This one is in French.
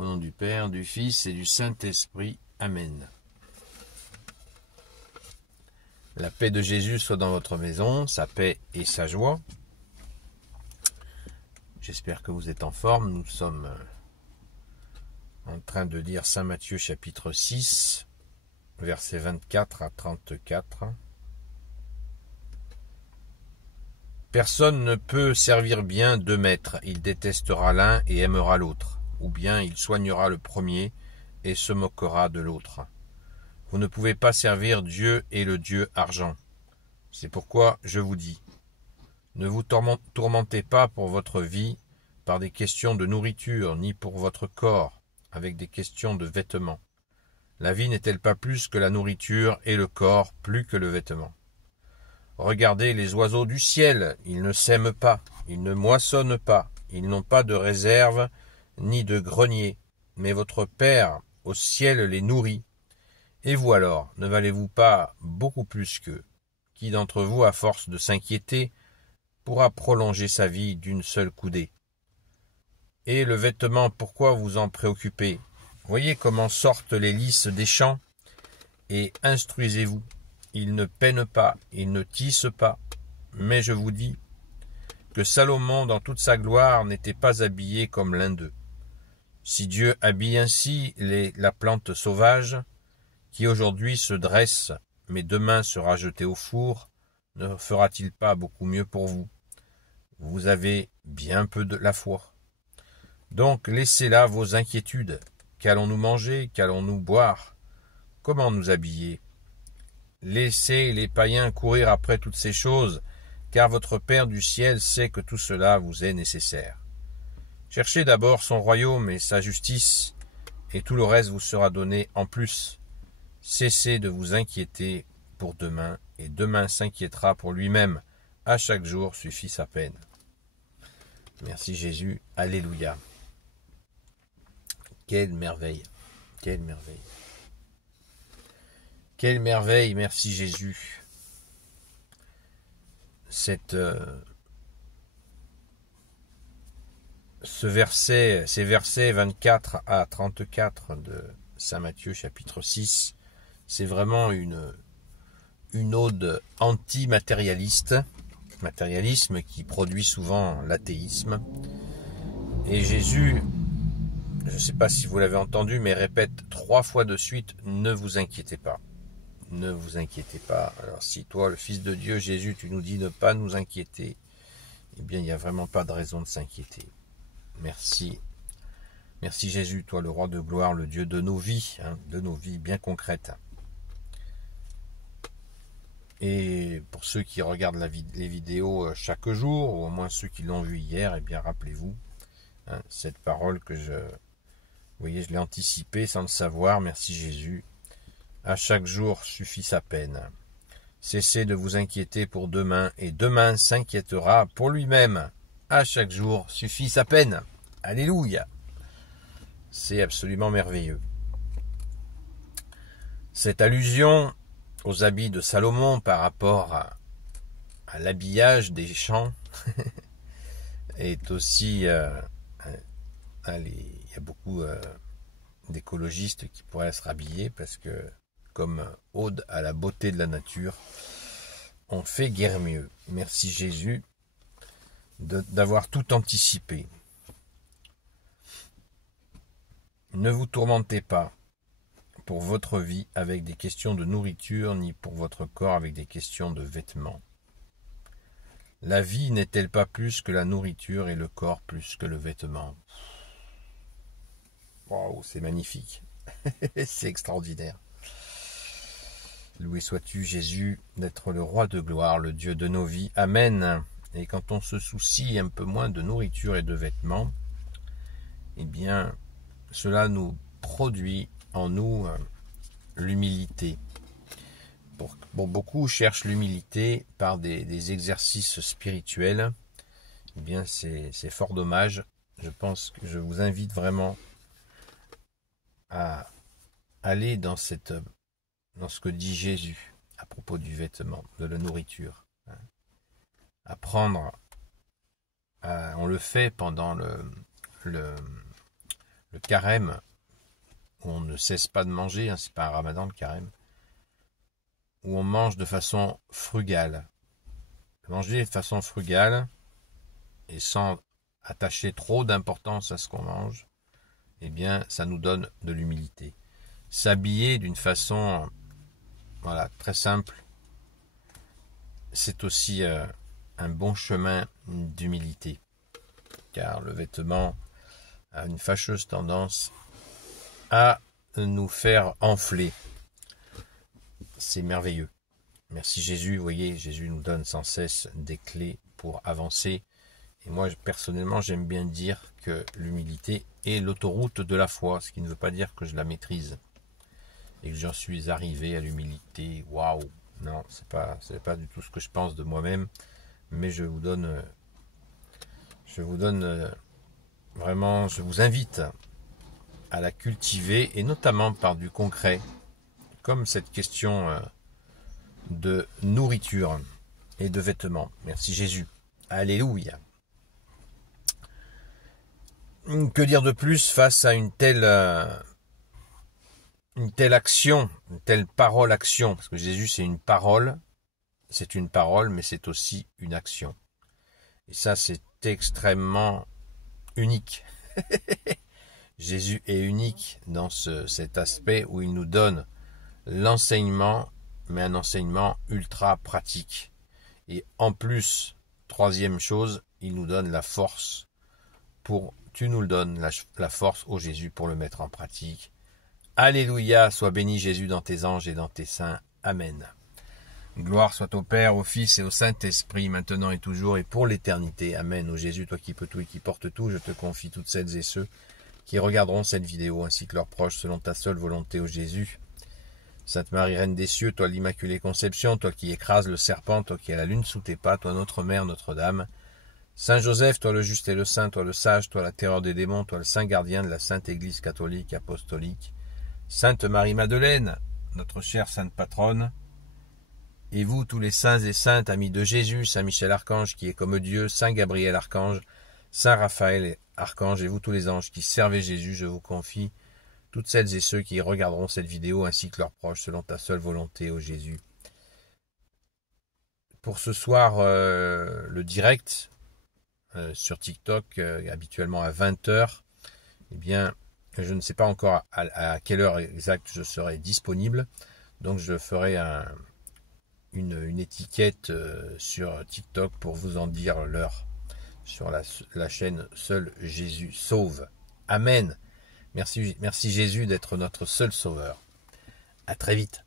Au nom du Père, du Fils et du Saint-Esprit. Amen. La paix de Jésus soit dans votre maison, sa paix et sa joie. J'espère que vous êtes en forme. Nous sommes en train de lire Saint Matthieu chapitre 6, versets 24 à 34. Personne ne peut servir bien deux maîtres. Il détestera l'un et aimera l'autre, ou bien il soignera le premier et se moquera de l'autre. Vous ne pouvez pas servir Dieu et le Dieu argent. C'est pourquoi je vous dis, ne vous tourmentez pas pour votre vie par des questions de nourriture, ni pour votre corps avec des questions de vêtements. La vie n'est-elle pas plus que la nourriture et le corps plus que le vêtement? Regardez les oiseaux du ciel, ils ne sèment pas, ils ne moissonnent pas, ils n'ont pas de réserve ni de grenier, mais votre Père au ciel les nourrit. Et vous alors, ne valez-vous pas beaucoup plus qu'eux? Qui d'entre vous, à force de s'inquiéter, pourra prolonger sa vie d'une seule coudée? Et le vêtement, pourquoi vous en préoccupez? Voyez comment sortent les lys des champs, et instruisez-vous. Ils ne peinent pas, ils ne tissent pas. Mais je vous dis que Salomon, dans toute sa gloire, n'était pas habillé comme l'un d'eux. Si Dieu habille ainsi la plante sauvage, qui aujourd'hui se dresse, mais demain sera jetée au four, ne fera-t-il pas beaucoup mieux pour vous? Vous avez bien peu de la foi. Donc laissez là vos inquiétudes. Qu'allons-nous manger? Qu'allons-nous boire? Comment nous habiller? Laissez les païens courir après toutes ces choses, car votre Père du ciel sait que tout cela vous est nécessaire. Cherchez d'abord son royaume et sa justice, et tout le reste vous sera donné en plus. Cessez de vous inquiéter pour demain, et demain s'inquiétera pour lui-même. À chaque jour suffit sa peine. Merci Jésus. Alléluia. Quelle merveille. Quelle merveille. Quelle merveille, merci Jésus. Ces versets 24 à 34 de Saint Matthieu chapitre 6, c'est vraiment une ode anti-matérialiste, matérialisme qui produit souvent l'athéisme. Et Jésus, je ne sais pas si vous l'avez entendu, mais répète 3 fois de suite, ne vous inquiétez pas. Ne vous inquiétez pas. Alors si toi, le Fils de Dieu, Jésus, tu nous dis ne pas nous inquiéter, eh bien il n'y a vraiment pas de raison de s'inquiéter. Merci. Merci Jésus, toi le roi de gloire, le Dieu de nos vies bien concrètes. Et pour ceux qui regardent les vidéos chaque jour, ou au moins ceux qui l'ont vu hier, eh bien rappelez-vous, cette parole que vous voyez, je l'ai anticipée sans le savoir, merci Jésus. À chaque jour suffit sa peine. Cessez de vous inquiéter pour demain, et demain s'inquiétera pour lui-même. À chaque jour suffit sa peine. Alléluia. C'est absolument merveilleux. Cette allusion aux habits de Salomon par rapport à l'habillage des champs est aussi... il y a beaucoup d'écologistes qui pourraient se rhabiller parce que comme ode à la beauté de la nature, on fait guère mieux. Merci Jésus d'avoir tout anticipé. Ne vous tourmentez pas pour votre vie avec des questions de nourriture, ni pour votre corps avec des questions de vêtements. La vie n'est-elle pas plus que la nourriture et le corps plus que le vêtement? Waouh, c'est magnifique. C'est extraordinaire. Loué sois-tu, Jésus, d'être le roi de gloire, le Dieu de nos vies. Amen. Et quand on se soucie un peu moins de nourriture et de vêtements, eh bien, cela nous produit en nous l'humilité. Beaucoup cherchent l'humilité par des exercices spirituels. Eh bien, c'est fort dommage. Je pense que je vous invite vraiment à aller dans ce que dit Jésus à propos du vêtement, de la nourriture. Apprendre, on le fait pendant le carême, où on ne cesse pas de manger, hein, c'est pas un ramadan le carême, où on mange de façon frugale. Manger de façon frugale et sans attacher trop d'importance à ce qu'on mange, eh bien, ça nous donne de l'humilité. S'habiller d'une façon, voilà, très simple, c'est aussi un bon chemin d'humilité, car le vêtement a une fâcheuse tendance à nous faire enfler. C'est merveilleux. Merci Jésus, vous voyez, Jésus nous donne sans cesse des clés pour avancer. Et moi, personnellement, j'aime bien dire que l'humilité est l'autoroute de la foi, ce qui ne veut pas dire que je la maîtrise et que j'en suis arrivé à l'humilité. Waouh! Non, c'est pas du tout ce que je pense de moi-même, mais je vous donne vraiment, je vous invite à la cultiver, et notamment par du concret, comme cette question de nourriture et de vêtements. Merci Jésus. Alléluia. Que dire de plus face à une telle action, une telle parole-action? Parce que Jésus, c'est une parole, mais c'est aussi une action. Et ça, c'est extrêmement unique. Jésus est unique dans cet aspect où il nous donne l'enseignement, mais un enseignement ultra pratique. Et en plus, troisième chose, il nous donne la force tu nous le donnes, la force, ô Jésus, pour le mettre en pratique. Alléluia, sois béni Jésus dans tes anges et dans tes saints. Amen. Gloire soit au Père, au Fils et au Saint-Esprit, maintenant et toujours et pour l'éternité. Amen. Ô Jésus, toi qui peux tout et qui portes tout, je te confie toutes celles et ceux qui regarderont cette vidéo ainsi que leurs proches selon ta seule volonté, ô Jésus. Sainte Marie, Reine des cieux, toi l'Immaculée Conception, toi qui écrases le serpent, toi qui as la lune sous tes pas, toi notre Mère, Notre-Dame. Saint Joseph, toi le juste et le saint, toi le sage, toi la terreur des démons, toi le saint gardien de la Sainte Église catholique apostolique. Sainte Marie-Madeleine, notre chère sainte patronne. Et vous, tous les saints et saintes, amis de Jésus, Saint Michel Archange qui est comme Dieu, Saint Gabriel Archange, Saint Raphaël Archange, et vous tous les anges qui servez Jésus, je vous confie toutes celles et ceux qui regarderont cette vidéo ainsi que leurs proches selon ta seule volonté, ô Jésus. Pour ce soir, le direct sur TikTok, habituellement à 20h, eh bien, je ne sais pas encore à quelle heure exacte je serai disponible, donc je ferai une étiquette sur TikTok pour vous en dire l'heure sur la chaîne Seul Jésus Sauve. Amen. Merci Jésus d'être notre seul sauveur. À très vite.